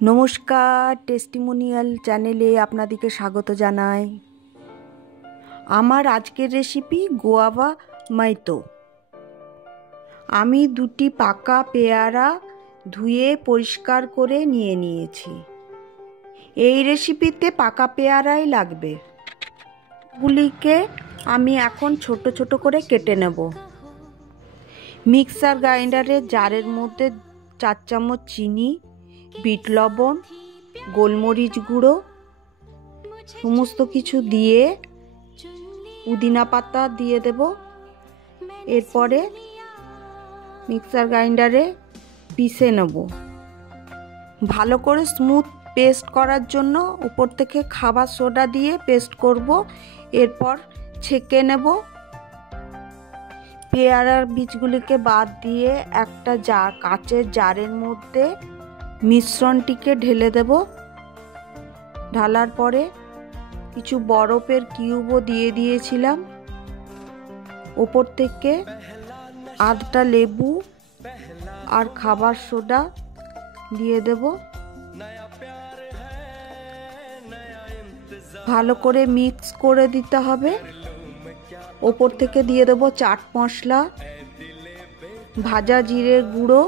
নমস্কার, টেস্টিমোনিয়াল চ্যানেলে আপনাদেরকে স্বাগত জানাই। আমার আজকের রেসিপি গোয়াভা মাইতো। আমি দুটি পাকা পেয়ারা ধুয়ে পরিষ্কার করে নিয়ে নিয়েছি। এই রেসিপিতে পাকা পেয়ারাই লাগবে। গুলিকে আমি এখন ছোট ছোট করে কেটে নেব। মিক্সার গ্রাইন্ডারের জারের মধ্যে 4 চামচ চিনি, বিট লবণ, গোলমরিচ গুঁড়ো সমস্ত কিছু দিয়ে পুদিনা পাতা দিয়ে দেব। এরপরে মিক্সার গ্রাইন্ডারে পিষে নেব। ভালো করে স্মুথ পেস্ট করার জন্য উপর থেকে খাবার সোডা দিয়ে পেস্ট করব। এরপর ছেঁকে নেব। পেয়ারার বীজগুলিকে বাদ দিয়ে একটা কাচের জারের মধ্যে মিশ্রণটিকে ঢেলে দেব। ঢালার পরে কিছু বরফের কিউবও দিয়ে দিয়েছিলাম। ওপর থেকে আধটা লেবু আর খাবার সোডা দিয়ে দেব। ভালো করে মিক্স করে দিতে হবে। ওপর থেকে দিয়ে দেব চাট মশলা, ভাজা জিরের গুঁড়ো,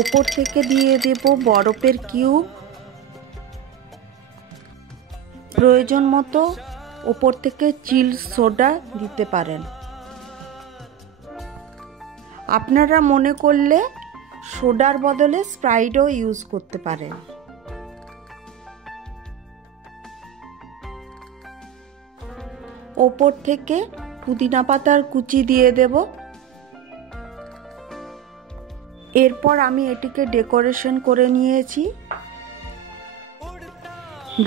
ওপর থেকে দিয়ে দেব বরফের কিউব। প্রয়োজন মতো ওপর থেকে চিল সোডা দিতে পারেন। আপনারা মনে করলে সোডার বদলে স্প্রাইটও ইউজ করতে পারেন। ওপর থেকে পুদিনা পাতার কুচি দিয়ে দেব। এরপর আমি এটিকে ডেকোরেশন করে নিয়েছি।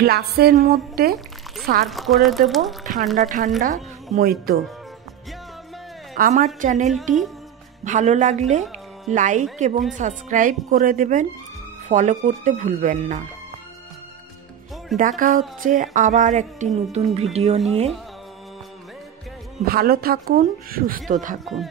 গ্লাসের মধ্যে সার্ভ করে দেব ঠান্ডা ঠান্ডা মইতো। আমার চ্যানেলটি ভালো লাগলে লাইক এবং সাবস্ক্রাইব করে দেবেন। ফলো করতে ভুলবেন না। দেখা হচ্ছে আবার একটি নতুন ভিডিও নিয়ে। ভালো থাকুন, সুস্থ থাকুন।